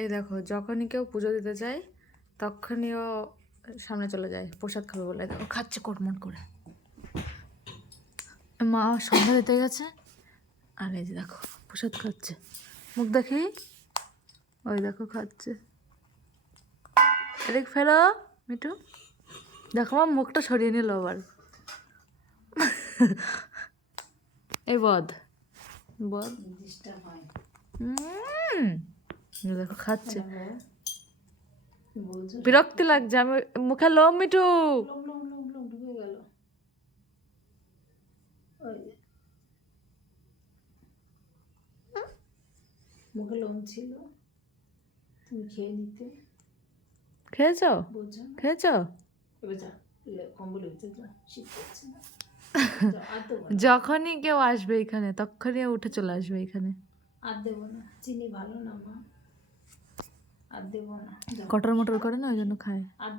এই দেখো, যখনই কেউ পুজো দিতে যায় তখনই ও সামনে চলে যায় প্রসাদ খাবে বলে। দেখো খাচ্ছে কটমট করে। মা সন্ধ্যা দিতে গেছে আর এই যে দেখো প্রসাদ খাচ্ছে। মুখ দেখি, ওই দেখো খাচ্ছে। এদিক ফেরো মিঠু, দেখো আমার মুখটা সরিয়ে নিল আবার। এই বদ বদ দেখো খাচ্ছে। বিরক্তি লাগছে, আমি মুখে লোম মিঠু। মুখে লোম ছিল, তুমি খেয়ে নিতে। খেয়েছো? খেয়েছো? এবার যা, কম্বলের ভিতরে যা, শীত করছে না। যখনই কেউ আসবে এখানে তখনই ও উঠে চলে আসবে এখানে। আর দেবো না, চিনি ভালো না মা, আর দেবো না। কটর মটর করে না, ওই জন্য খায়। আর